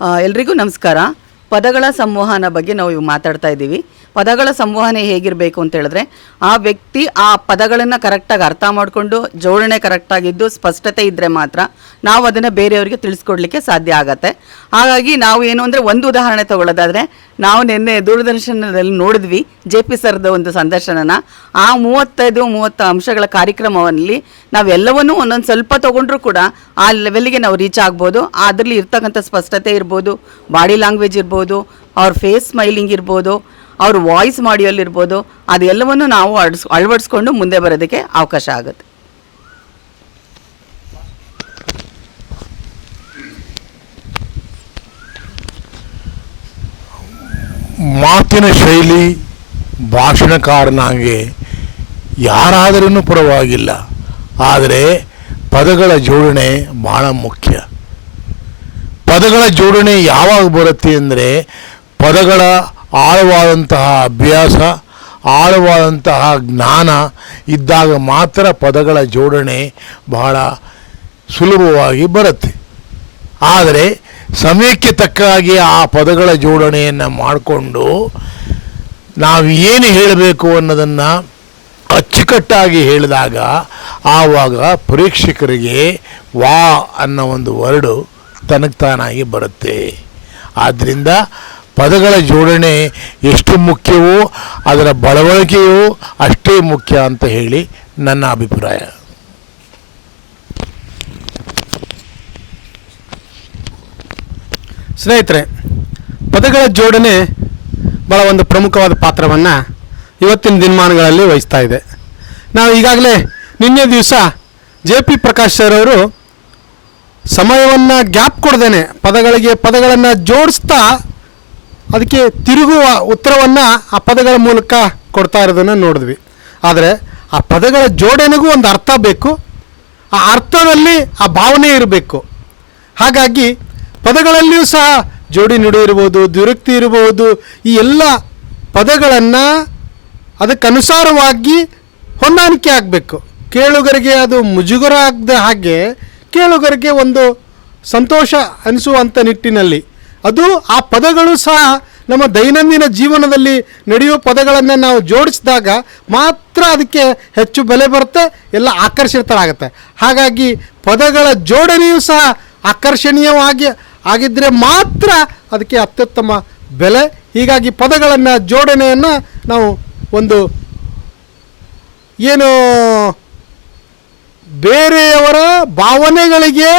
ಎಲ್ರಿಗೂ ನಮಸ್ಕಾರ. ಪದಗಳ ಸಂವಹನ ಬಗ್ಗೆ ನಾವು ಮಾತಾಡ್ತಾ ಇದ್ದೀವಿ. ಪದಗಳ ಸಂವಹನೆ ಹೇಗಿರಬೇಕು ಅಂತ ಹೇಳಿದ್ರೆ, ಆ ವ್ಯಕ್ತಿ ಆ ಪದಗಳನ್ನು ಕರೆಕ್ಟಾಗಿ ಅರ್ಥ ಮಾಡಿಕೊಂಡು ಜೋಡಣೆ ಕರೆಕ್ಟಾಗಿದ್ದು ಸ್ಪಷ್ಟತೆ ಇದ್ದರೆ ಮಾತ್ರ ನಾವು ಅದನ್ನು ಬೇರೆಯವರಿಗೆ ತಿಳಿಸ್ಕೊಡ್ಲಿಕ್ಕೆ ಸಾಧ್ಯ ಆಗತ್ತೆ. ಹಾಗಾಗಿ ನಾವು ಏನು ಅಂದರೆ, ಒಂದು ಉದಾಹರಣೆ ತಗೊಳ್ಳೋದಾದರೆ, ನಾವು ನಿನ್ನೆ ದೂರದರ್ಶನದಲ್ಲಿ ನೋಡಿದ್ವಿ JP ಸರ್ದ ಒಂದು ಸಂದರ್ಶನನ. ಆ 30 ಅಂಶಗಳ ಕಾರ್ಯಕ್ರಮದಲ್ಲಿ ನಾವೆಲ್ಲವನ್ನೂ ಒಂದೊಂದು ಸ್ವಲ್ಪ ತೊಗೊಂಡ್ರೂ ಕೂಡ ಆ ಲೆವೆಲ್ಗೆ ನಾವು ರೀಚ್ ಆಗ್ಬೋದು. ಅದರಲ್ಲಿ ಇರ್ತಕ್ಕಂಥ ಸ್ಪಷ್ಟತೆ ಇರ್ಬೋದು, ಬಾಡಿ ಲ್ಯಾಂಗ್ವೇಜ್ ಇರ್ಬೋದು, ಅವ್ರ ಫೇಸ್ ಸ್ಮೈಲಿಂಗ್ ಇರ್ಬೋದು, ಅವ್ರ ವಾಯ್ಸ್ ಮಾಡಿಯೋಲ್ ಇರ್ಬೋದು, ಅದೆಲ್ಲವನ್ನು ನಾವು ಅಳವಡಿಸ್ಕೊಂಡು ಮುಂದೆ ಬರೋದಕ್ಕೆ ಅವಕಾಶ ಆಗುತ್ತೆ. ಮಾತಿನ ಶೈಲಿ ಭಾಷಣಕಾರನಾಗಿ ಯಾರಾದರೂ ಪರವಾಗಿಲ್ಲ, ಆದರೆ ಪದಗಳ ಜೋಡಣೆ ಭಾಳ ಮುಖ್ಯ. ಪದಗಳ ಜೋಡಣೆ ಯಾವಾಗ ಬರುತ್ತೆ ಅಂದರೆ, ಪದಗಳ ಆಳವಾದಂತಹ ಅಭ್ಯಾಸ, ಆಳವಾದಂತಹ ಜ್ಞಾನ ಇದ್ದಾಗ ಮಾತ್ರ ಪದಗಳ ಜೋಡಣೆ ಬಹಳ ಸುಲಭವಾಗಿ ಬರುತ್ತೆ. ಆದರೆ ಸಮಯಕ್ಕೆ ತಕ್ಕ ಹಾಗೆ ಆ ಪದಗಳ ಜೋಡಣೆಯನ್ನು ಮಾಡಿಕೊಂಡು ನಾವು ಏನು ಹೇಳಬೇಕು ಅನ್ನೋದನ್ನು ಅಚ್ಚುಕಟ್ಟಾಗಿ ಹೇಳಿದಾಗ ಆವಾಗ ಪ್ರೇಕ್ಷಕರಿಗೆ ವಾ ಅನ್ನೋ ಒಂದು ವರ್ಡು ತನಗ್ತಾನಾಗಿ ಬರುತ್ತೆ. ಆದ್ದರಿಂದ ಪದಗಳ ಜೋಡಣೆ ಎಷ್ಟು ಮುಖ್ಯವೋ ಅದರ ಬಳವಳಿಕೆಯೂ ಅಷ್ಟೇ ಮುಖ್ಯ ಅಂತ ಹೇಳಿ ನನ್ನ ಅಭಿಪ್ರಾಯ. ಸ್ನೇಹಿತರೆ, ಪದಗಳ ಜೋಡಣೆ ಭಾಳ ಒಂದು ಪ್ರಮುಖವಾದ ಪಾತ್ರವನ್ನು ಇವತ್ತಿನ ದಿನಮಾನಗಳಲ್ಲಿ ವಹಿಸ್ತಾ ಇದೆ. ನಾವು ಈಗಾಗಲೇ ನಿನ್ನೆ ದಿವಸ JP ಪ್ರಕಾಶ್ ಸರ್ ಅವರು ಸಮಯವನ್ನು ಗ್ಯಾಪ್ ಕೊಡ್ದೇನೆ ಪದಗಳನ್ನು ಜೋಡಿಸ್ತಾ ಅದಕ್ಕೆ ತಿರುಗುವ ಉತ್ತರವನ್ನು ಆ ಪದಗಳ ಮೂಲಕ ಕೊಡ್ತಾ ಇರೋದನ್ನು ನೋಡಿದ್ವಿ. ಆದರೆ ಆ ಪದಗಳ ಜೋಡಣೆಗೂ ಒಂದು ಅರ್ಥ ಬೇಕು, ಆ ಅರ್ಥದಲ್ಲಿ ಆ ಭಾವನೆ ಇರಬೇಕು. ಹಾಗಾಗಿ ಪದಗಳಲ್ಲಿಯೂ ಸಹ ಜೋಡಿ ನುಡಿ ಇರ್ಬೋದು, ದ್ವಿರುಕ್ತಿ ಇರ್ಬೋದು, ಈ ಎಲ್ಲ ಪದಗಳನ್ನು ಅದಕ್ಕನುಸಾರವಾಗಿ ಹೊಂದಾಣಿಕೆ ಆಗಬೇಕು. ಕೇಳುಗರಿಗೆ ಅದು ಮುಜುಗರ ಆಗದ ಹಾಗೆ, ಕೇಳುಗರಿಗೆ ಒಂದು ಸಂತೋಷ ಅನಿಸುವಂಥ ನಿಟ್ಟಿನಲ್ಲಿ ಅದು ಆ ಪದಗಳು ಸಹ ನಮ್ಮ ದೈನಂದಿನ ಜೀವನದಲ್ಲಿ ನಡೆಯುವ ಪದಗಳನ್ನು ನಾವು ಜೋಡಿಸಿದಾಗ ಮಾತ್ರ ಅದಕ್ಕೆ ಹೆಚ್ಚು ಬೆಲೆ ಬರುತ್ತೆ, ಎಲ್ಲ ಆಕರ್ಷಿತರಾಗುತ್ತೆ. ಹಾಗಾಗಿ ಪದಗಳ ಜೋಡಣೆಯೂ ಸಹ ಆಕರ್ಷಣೀಯವಾಗಿ ಆಗಿದ್ದರೆ ಮಾತ್ರ ಅದಕ್ಕೆ ಅತ್ಯುತ್ತಮ ಬೆಲೆ. ಹೀಗಾಗಿ ಪದಗಳನ್ನು ಜೋಡಣೆಯನ್ನು ನಾವು ಒಂದು ಏನು ಬೇರೆಯವರ ಭಾವನೆಗಳಿಗೆ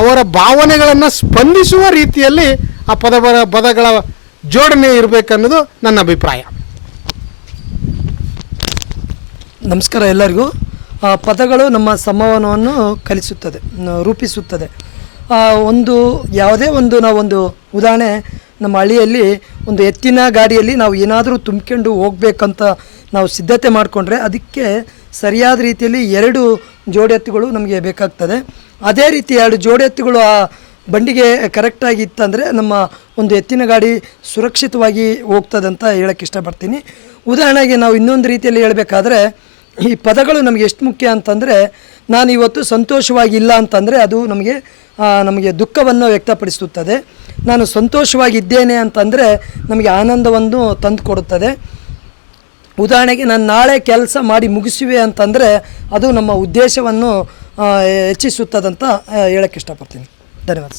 ಅವರ ಭಾವನೆಗಳನ್ನು ಸ್ಪಂದಿಸುವ ರೀತಿಯಲ್ಲಿ ಆ ಪದಗಳ ಜೋಡಣೆ ಇರಬೇಕನ್ನೋದು ನನ್ನ ಅಭಿಪ್ರಾಯ. ನಮಸ್ಕಾರ ಎಲ್ಲರಿಗೂ. ಪದಗಳು ನಮ್ಮ ಸಂವಹನವನ್ನು ಕಲಿಸುತ್ತದೆ, ರೂಪಿಸುತ್ತದೆ. ಯಾವುದೇ ನಾವೊಂದು ಉದಾಹರಣೆ, ನಮ್ಮ ಹಳ್ಳಿಯಲ್ಲಿ ಒಂದು ಎತ್ತಿನ ಗಾಡಿಯಲ್ಲಿ ನಾವು ಏನಾದರೂ ತುಂಬಿಕೊಂಡು ಹೋಗ್ಬೇಕಂತ ನಾವು ಸಿದ್ಧತೆ ಮಾಡಿಕೊಂಡ್ರೆ ಅದಕ್ಕೆ ಸರಿಯಾದ ರೀತಿಯಲ್ಲಿ 2 ಜೋಡಿ ಎತ್ತುಗಳು ನಮಗೆ ಬೇಕಾಗ್ತದೆ. ಅದೇ ರೀತಿ 2 ಜೋಡಿ ಎತ್ತುಗಳು ಆ ಬಂಡಿಗೆ ಕರೆಕ್ಟಾಗಿ ಇತ್ತಂದರೆ ನಮ್ಮ ಒಂದು ಎತ್ತಿನ ಗಾಡಿ ಸುರಕ್ಷಿತವಾಗಿ ಹೋಗ್ತದೆ ಅಂತ ಹೇಳೋಕ್ಕೆ ಇಷ್ಟಪಡ್ತೀನಿ. ಉದಾಹರಣೆಗೆ ನಾವು ಇನ್ನೊಂದು ರೀತಿಯಲ್ಲಿ ಹೇಳಬೇಕಾದ್ರೆ, ಈ ಪದಗಳು ನಮಗೆ ಎಷ್ಟು ಮುಖ್ಯ ಅಂತಂದರೆ, ನಾನು ಇವತ್ತು ಸಂತೋಷವಾಗಿಲ್ಲ ಅಂತಂದರೆ ಅದು ನಮಗೆ ದುಃಖವನ್ನು ವ್ಯಕ್ತಪಡಿಸುತ್ತದೆ. ನಾನು ಸಂತೋಷವಾಗಿದ್ದೇನೆ ಅಂತಂದರೆ ನಮಗೆ ಆನಂದವನ್ನು ತಂದು ಕೊಡುತ್ತದೆ. ಉದಾಹರಣೆಗೆ ನಾನು ನಾಳೆ ಕೆಲಸ ಮಾಡಿ ಮುಗಿಸುವೆ ಅಂತಂದರೆ ಅದು ನಮ್ಮ ಉದ್ದೇಶವನ್ನು ಹೆಚ್ಚಿಸುತ್ತದಂತ ಹೇಳೋಕ್ಕೆ ಇಷ್ಟಪಡ್ತೀನಿ. ಧನ್ಯವಾದ.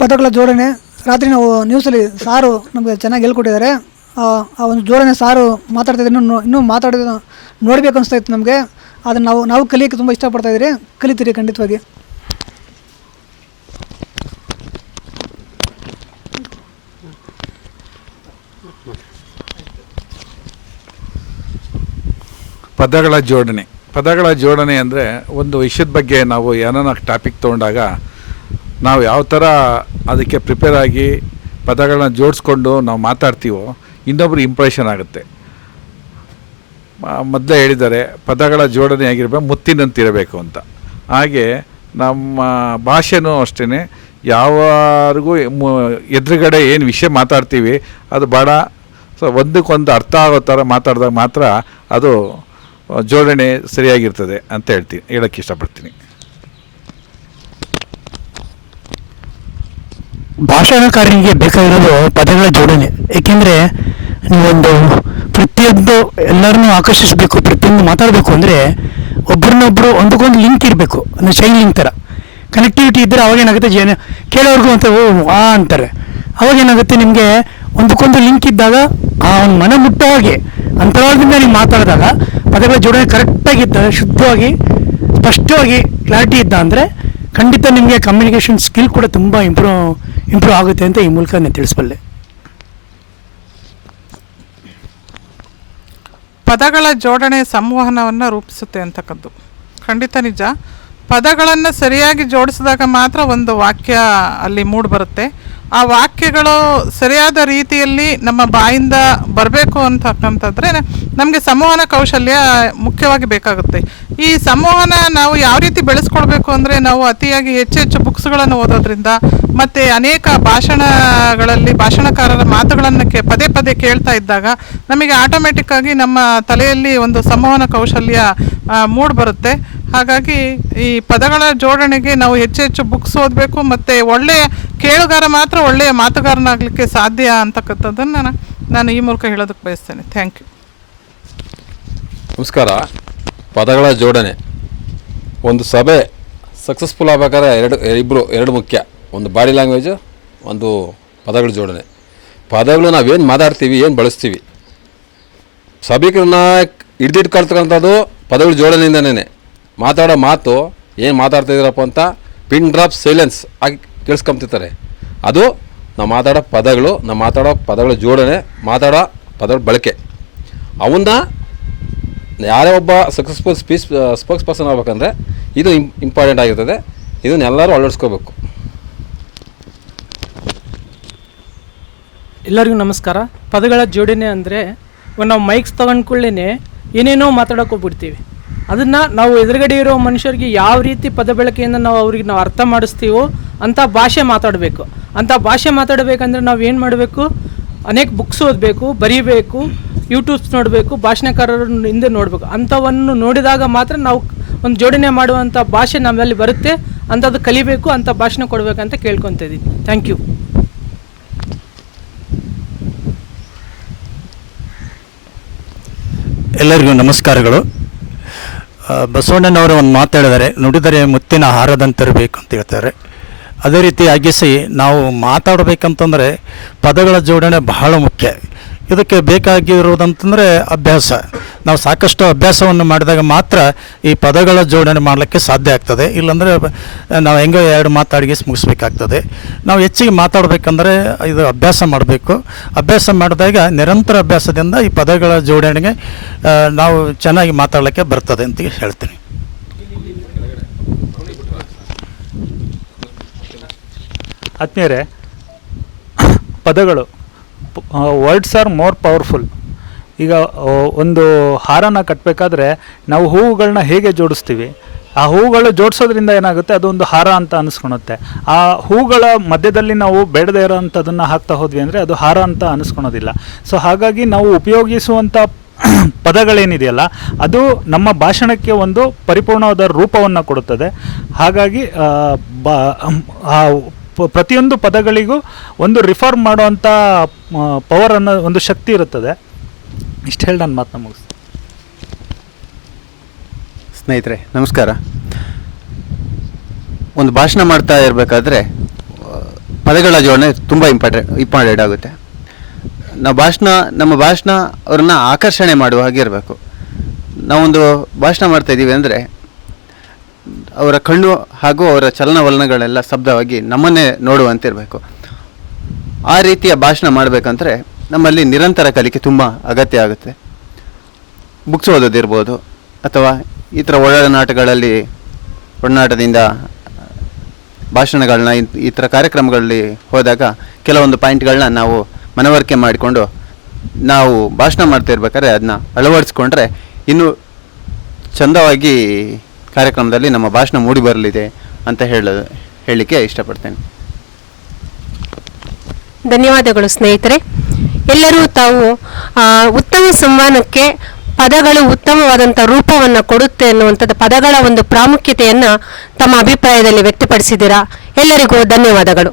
ಪದಗಳ ಜೋಡಣೆ ರಾತ್ರಿ ನಾವು ನ್ಯೂಸಲ್ಲಿ ಸಾರು ನಮಗೆ ಚೆನ್ನಾಗಿ ಹೇಳ್ಕೊಟ್ಟಿದ್ದಾರೆ. ಆ ಒಂದು ಜೋಡಣೆ ಸಾರು ಮಾತಾಡ್ತಿದ್ರೆ ಇನ್ನೂ ಮಾತಾಡೋದು ನೋಡಬೇಕು ಅನಿಸ್ತಾ ಇತ್ತು ನಮಗೆ. ಅದನ್ನು ನಾವು ಕಲಿಯೋಕ್ಕೆ ತುಂಬ ಇಷ್ಟಪಡ್ತಾಯಿದ್ದೀರಿ, ಕಲಿತೀರಿ ಖಂಡಿತವಾಗಿ. ಪದಗಳ ಜೋಡಣೆ ಅಂದರೆ, ಒಂದು ವಿಷಯದ ಬಗ್ಗೆ ನಾವು ಏನಾನ ಟಾಪಿಕ್ ತೊಗೊಂಡಾಗ ನಾವು ಯಾವ ಥರ ಅದಕ್ಕೆ ಪ್ರಿಪೇರ್ ಆಗಿ ಪದಗಳನ್ನ ಜೋಡಿಸ್ಕೊಂಡು ನಾವು ಮಾತಾಡ್ತೀವೋ ಇನ್ನೊಬ್ರು ಇಂಪ್ರೆಷನ್ ಆಗುತ್ತೆ. ಮೊದಲೇ ಹೇಳಿದ್ದಾರೆ, ಪದಗಳ ಜೋಡಣೆ ಆಗಿರಬೇಕು, ಮುತ್ತಿನಂತಿರಬೇಕು ಅಂತ. ಹಾಗೆ ನಮ್ಮ ಭಾಷೆನೂ ಅಷ್ಟೇ, ಯಾರಿಗೂ ಎದುರುಗಡೆ ಏನು ವಿಷಯ ಮಾತಾಡ್ತೀವಿ ಅದು ಭಾಳ ಒಂದಕ್ಕೊಂದು ಅರ್ಥ ಆಗೋ ಥರ ಮಾತಾಡಿದಾಗ ಮಾತ್ರ ಅದು ಜೋಡಣೆ ಸರಿಯಾಗಿರ್ತದೆ ಅಂತ ಹೇಳೋಕ್ಕೆ ಇಷ್ಟಪಡ್ತೀನಿ. ಭಾಷಣಕಾರನಿಗೆ ಬೇಕಾಗಿರೋದು ಪದಗಳ ಜೋಡಣೆ. ಏಕೆಂದರೆ ನೀವೊಂದು ಪ್ರತಿಯೊಂದು ಎಲ್ಲರನ್ನೂ ಆಕರ್ಷಿಸಬೇಕು, ಪ್ರತಿಯೊಂದು ಮಾತಾಡಬೇಕು ಅಂದರೆ ಒಬ್ಬರನ್ನೊಬ್ಬರು ಒಂದಕ್ಕೊಂದು ಲಿಂಕ್ ಇರಬೇಕು, ಅಂದರೆ ಚೈನ್ ಲಿಂಕ್ ಥರ ಕನೆಕ್ಟಿವಿಟಿ ಇದ್ದರೆ ಅವಾಗೇನಾಗುತ್ತೆ, ಕೇಳೋರ್ಗು ಅಂತ ಆ ಅಂತಾರೆ. ಅವಾಗೇನಾಗುತ್ತೆ, ನಿಮಗೆ ಒಂದಕ್ಕೊಂದು ಲಿಂಕ್ ಇದ್ದಾಗ ಆ ಒಂದು ಮನ ಮುಟ್ಟೋ ಹಾಗೆ ಅಂತರಾಳದಿಂದ ನೀವು ಮಾತಾಡಿದಾಗ ಪದಗಳ ಜೋಡಣೆ ಕರೆಕ್ಟಾಗಿದ್ದ, ಶುದ್ಧವಾಗಿ ಸ್ಪಷ್ಟವಾಗಿ ಕ್ಲಾರಿಟಿ ಇದ್ದ ಅಂದರೆ ಖಂಡಿತ ನಿಮಗೆ ಕಮ್ಯುನಿಕೇಷನ್ ಸ್ಕಿಲ್ ಕೂಡ ತುಂಬ ಇಂಪ್ರೂವ್ ಆಗುತ್ತೆ ಅಂತ ಈ ಮೂಲಕ ನಾನು ತಿಳಿಸಬಲ್ಲೆ. ಪದಗಳ ಜೋಡಣೆ ಸಂವಹನವನ್ನು ರೂಪಿಸುತ್ತೆ ಅಂತಕ್ಕದ್ದು ಖಂಡಿತ ನಿಜ. ಪದಗಳನ್ನು ಸರಿಯಾಗಿ ಜೋಡಿಸಿದಾಗ ಮಾತ್ರ ಒಂದು ವಾಕ್ಯ ಅಲ್ಲಿ ಮೂಡಿಬರುತ್ತೆ. ಆ ವಾಕ್ಯಗಳು ಸರಿಯಾದ ರೀತಿಯಲ್ಲಿ ನಮ್ಮ ಬಾಯಿಂದ ಬರಬೇಕು ಅಂತಕ್ಕಂಥದ್ರೆ ನಮಗೆ ಸಂವಹನ ಕೌಶಲ್ಯ ಮುಖ್ಯವಾಗಿ ಬೇಕಾಗುತ್ತೆ. ಈ ಸಂವಹನ ನಾವು ಯಾವ ರೀತಿ ಬೆಳೆಸ್ಕೊಳ್ಬೇಕು ಅಂದರೆ, ನಾವು ಅತಿಯಾಗಿ ಹೆಚ್ಚು ಬುಕ್ಸ್ಗಳನ್ನು ಓದೋದ್ರಿಂದ ಮತ್ತು ಅನೇಕ ಭಾಷಣಗಳಲ್ಲಿ ಭಾಷಣಕಾರರ ಮಾತುಗಳನ್ನು ಪದೇ ಪದೇ ಕೇಳ್ತಾ ಇದ್ದಾಗ ನಮಗೆ ಆಟೋಮೆಟಿಕ್ಕಾಗಿ ನಮ್ಮ ತಲೆಯಲ್ಲಿ ಒಂದು ಸಂವಹನ ಕೌಶಲ್ಯ ಮೂಡಿಬರುತ್ತೆ. ಹಾಗಾಗಿ ಈ ಪದಗಳ ಜೋಡಣೆಗೆ ನಾವು ಹೆಚ್ಚು ಬುಕ್ಸ್ ಓದಬೇಕು, ಮತ್ತು ಒಳ್ಳೆಯ ಕೇಳುಗಾರ ಮಾತ್ರ ಒಳ್ಳೆಯ ಮಾತುಗಾರನಾಗಲಿಕ್ಕೆ ಸಾಧ್ಯ ಅಂತಕ್ಕಂಥದ್ದನ್ನು ನಾನು ಈ ಮೂಲಕ ಹೇಳೋದಕ್ಕೆ ಬಯಸ್ತೇನೆ. Thank you. ನಮಸ್ಕಾರ. ಪದಗಳ ಜೋಡಣೆ ಒಂದು ಸಭೆ ಸಕ್ಸಸ್ಫುಲ್ ಆಗ್ಬೇಕಾದ್ರೆ ಎರಡು ಮುಖ್ಯ. ಒಂದು ಬಾಡಿ ಲ್ಯಾಂಗ್ವೇಜು, ಒಂದು ಪದಗಳ ಜೋಡಣೆ. ಪದಗಳು ನಾವೇನು ಮಾತಾಡ್ತೀವಿ, ಏನು ಬಳಸ್ತೀವಿ, ಸಭಿಕರನ್ನ ಹಿಡ್ದಿಟ್ಕೊಳ್ತಕ್ಕಂಥದ್ದು ಪದಗಳ ಜೋಡಣೆಯಿಂದನೇ. ಮಾತಾಡೋ ಮಾತು ಏನು ಮಾತಾಡ್ತಿದ್ದೀರಪ್ಪ ಅಂತ ಪಿನ್ ಡ್ರಾಪ್ ಸೈಲೆನ್ಸ್ ಆಗಿ ಕೇಳಿಸ್ಕೊಂತಿರ್ತಾರೆ. ಅದು ನಾವು ಮಾತಾಡೋ ಪದಗಳು, ನಾವು ಮಾತಾಡೋ ಪದಗಳ ಜೋಡಣೆ, ಮಾತಾಡೋ ಪದಗಳ ಬಳಕೆ. ಅವನ್ನ ಯಾರೇ ಒಬ್ಬ ಸಕ್ಸಸ್ಫುಲ್ ಸ್ಪೋಕ್ಸ್ ಪರ್ಸನ್ ಆಗ್ಬೇಕಂದ್ರೆ ಇದು ಇಂಪಾರ್ಟೆಂಟ್ ಆಗಿರ್ತದೆ. ಇದನ್ನೆಲ್ಲರೂ ಅಳವಡಿಸ್ಕೋಬೇಕು. ಎಲ್ಲರಿಗೂ ನಮಸ್ಕಾರ. ಪದಗಳ ಜೋಡಣೆ ಅಂದರೆ ನಾವು ಮೈಕ್ಸ್ ತೊಗೊಂಡ್ಕೊಳ್ಳೇ ಏನೇನೋ ಮಾತಾಡೋಕೆ ಹೋಗ್ಬಿಡ್ತೀವಿ. ಅದನ್ನು ನಾವು ಎದುರುಗಡೆ ಇರೋ ಮನುಷ್ಯರಿಗೆ ಯಾವ ರೀತಿ ಪದ ಬಳಕೆಯಿಂದ ನಾವು ಅರ್ಥ ಮಾಡಿಸ್ತೀವೋ ಅಂಥ ಭಾಷೆ ಮಾತಾಡಬೇಕು. ಅಂಥ ಭಾಷೆ ಮಾತಾಡಬೇಕಂದ್ರೆ ನಾವು ಏನು ಮಾಡಬೇಕು, ಅನೇಕ ಬುಕ್ಸ್ ಓದಬೇಕು, ಬರೀಬೇಕು, ಯೂಟ್ಯೂಬ್ಸ್ ನೋಡಬೇಕು, ಭಾಷಣಕಾರರ ಹಿಂದೆ ನೋಡಬೇಕು. ಅಂಥವನ್ನು ನೋಡಿದಾಗ ಮಾತ್ರ ನಾವು ಒಂದು ಜೋಡಣೆ ಮಾಡುವಂಥ ಭಾಷೆ ನಮ್ಮಲ್ಲಿ ಬರುತ್ತೆ. ಅಂಥದ್ದು ಕಲಿಬೇಕು, ಅಂಥ ಭಾಷಣ ಕೊಡಬೇಕಂತ ಕೇಳ್ಕೊತಿದ್ದೀನಿ. Thank you. ಎಲ್ಲರಿಗೂ ನಮಸ್ಕಾರಗಳು. ಬಸವಣ್ಣನವರು ಒಂದು ಮಾತಾಡಿದ್ದಾರೆ, ನುಡಿದರೆ ಮುತ್ತಿನ ಹಾರದಂತಿರಬೇಕು ಅಂತ ಹೇಳ್ತಾರೆ. ಅದೇ ರೀತಿಯಾಗಿಸಿ ನಾವು ಮಾತಾಡಬೇಕಂತಂದರೆ ಪದಗಳ ಜೋಡಣೆ ಬಹಳ ಮುಖ್ಯ. ಇದಕ್ಕೆ ಬೇಕಾಗಿರುವುದಂತಂದರೆ ಅಭ್ಯಾಸ. ನಾವು ಸಾಕಷ್ಟು ಅಭ್ಯಾಸವನ್ನು ಮಾಡಿದಾಗ ಮಾತ್ರ ಈ ಪದಗಳ ಜೋಡಣೆ ಮಾಡಲಿಕ್ಕೆ ಸಾಧ್ಯ ಆಗ್ತದೆ. ಇಲ್ಲಾಂದರೆ ನಾವು ಹೆಂಗೋ ಎರಡು ಮಾತಾಡಿಗೆ ಮುಗಿಸ್ಬೇಕಾಗ್ತದೆ. ನಾವು ಹೆಚ್ಚಿಗೆ ಮಾತಾಡಬೇಕಂದ್ರೆ ಇದು ಅಭ್ಯಾಸ ಮಾಡಬೇಕು. ಅಭ್ಯಾಸ ಮಾಡಿದಾಗ ನಿರಂತರ ಅಭ್ಯಾಸದಿಂದ ಈ ಪದಗಳ ಜೋಡಣೆಗೆ ನಾವು ಚೆನ್ನಾಗಿ ಮಾತಾಡಲಿಕ್ಕೆ ಬರ್ತದೆ ಅಂತ ಹೇಳ್ತೀನಿ. ಆತ್ಮೀಯರೇ, ಪದಗಳು ವರ್ಡ್ಸ್ ಆರ್ ಮೋರ್ ಪವರ್ಫುಲ್. ಈಗ ಒಂದು ಹಾರನ ಕಟ್ಟಬೇಕಾದ್ರೆ ನಾವು ಹೂವುಗಳನ್ನ ಹೇಗೆ ಜೋಡಿಸ್ತೀವಿ, ಆ ಹೂವುಗಳು ಜೋಡಿಸೋದ್ರಿಂದ ಏನಾಗುತ್ತೆ, ಅದೊಂದು ಹಾರ ಅಂತ ಅನಿಸ್ಕೊಳುತ್ತೆ. ಆ ಹೂಗಳ ಮಧ್ಯದಲ್ಲಿ ನಾವು ಬೇಡದೇ ಇರೋ ಅಂಥದನ್ನು ಹಾಕ್ತಾ ಹೋದ್ವಿ ಅಂದರೆ ಅದು ಹಾರ ಅಂತ ಅನಿಸ್ಕೊಳೋದಿಲ್ಲ. ಸೊ ಹಾಗಾಗಿ ನಾವು ಉಪಯೋಗಿಸುವಂಥ ಪದಗಳೇನಿದೆಯಲ್ಲ ಅದು ನಮ್ಮ ಭಾಷಣಕ್ಕೆ ಒಂದು ಪರಿಪೂರ್ಣವಾದ ರೂಪವನ್ನು ಕೊಡುತ್ತದೆ. ಹಾಗಾಗಿ ಪ್ರತಿಯೊಂದು ಪದಗಳಿಗೂ ಒಂದು ರಿಫಾರ್ಮ್ ಮಾಡುವಂಥ ಪವರ್ ಅನ್ನೋ ಒಂದು ಶಕ್ತಿ ಇರುತ್ತದೆ. ಇಷ್ಟು ಹೇಳಿ ನಾನು ಮಾತನ್ನ ಮುಗಿಸ್ತೀನಿ. ಸ್ನೇಹಿತರೆ ನಮಸ್ಕಾರ. ಒಂದು ಭಾಷಣ ಮಾಡ್ತಾ ಇರಬೇಕಾದ್ರೆ ಪದಗಳ ಜೋಡಣೆ ತುಂಬ ಇಂಪಾರ್ಟೆಂಟ್ ಆಗುತ್ತೆ. ನಮ್ಮ ಭಾಷಣ ಅವ್ರನ್ನ ಆಕರ್ಷಣೆ ಮಾಡುವ ಹಾಗೆ ಇರಬೇಕು. ನಾವೊಂದು ಭಾಷಣ ಮಾಡ್ತಾಯಿದ್ದೀವಿ ಅಂದರೆ ಅವರ ಕಣ್ಣು ಹಾಗೂ ಅವರ ಚಲನವಲನಗಳೆಲ್ಲ ಶಬ್ದವಾಗಿ ನಮ್ಮನ್ನೇ ನೋಡುವಂತಿರಬೇಕು. ಆ ರೀತಿಯ ಭಾಷಣ ಮಾಡಬೇಕಂದ್ರೆ ನಮ್ಮಲ್ಲಿ ನಿರಂತರ ಕಲಿಕೆ ತುಂಬ ಅಗತ್ಯ ಆಗುತ್ತೆ. ಬುಕ್ಸ್ ಓದೋದಿರ್ಬೋದು ಅಥವಾ ಈ ಥರ ಒಡನಾಟದಿಂದ ಭಾಷಣಗಳನ್ನ ಈ ಥರ ಕಾರ್ಯಕ್ರಮಗಳಲ್ಲಿ ಹೋದಾಗ ಕೆಲವೊಂದು ಪಾಯಿಂಟ್ಗಳನ್ನ ನಾವು ಮನವರಿಕೆ ಮಾಡಿಕೊಂಡು ನಾವು ಭಾಷಣ ಮಾಡ್ತಾ ಇರ್ಬೇಕಾದ್ರೆ ಅದನ್ನ ಅಳವಡಿಸ್ಕೊಂಡ್ರೆ ಇನ್ನೂ ಚಂದವಾಗಿ ಕಾರ್ಯಕ್ರಮದಲ್ಲಿ ನಮ್ಮ ಭಾಷಣ ಮೂಡಿ ಬರಲಿದೆ ಅಂತ ಹೇಳಲಿಕ್ಕೆ ಇಷ್ಟಪಡ್ತೇನೆ. ಧನ್ಯವಾದಗಳು ಸ್ನೇಹಿತರೆ. ಎಲ್ಲರೂ ತಾವು ಉತ್ತಮ ಸಂವಹನಕ್ಕೆ ಪದಗಳು ಉತ್ತಮವಾದಂಥ ರೂಪವನ್ನು ಕೊಡುತ್ತೆ ಅನ್ನುವಂಥದ್ದು ಪದಗಳ ಒಂದು ಪ್ರಾಮುಖ್ಯತೆಯನ್ನು ತಮ್ಮ ಅಭಿಪ್ರಾಯದಲ್ಲಿ ವ್ಯಕ್ತಪಡಿಸಿದ್ದೀರಾ. ಎಲ್ಲರಿಗೂ ಧನ್ಯವಾದಗಳು.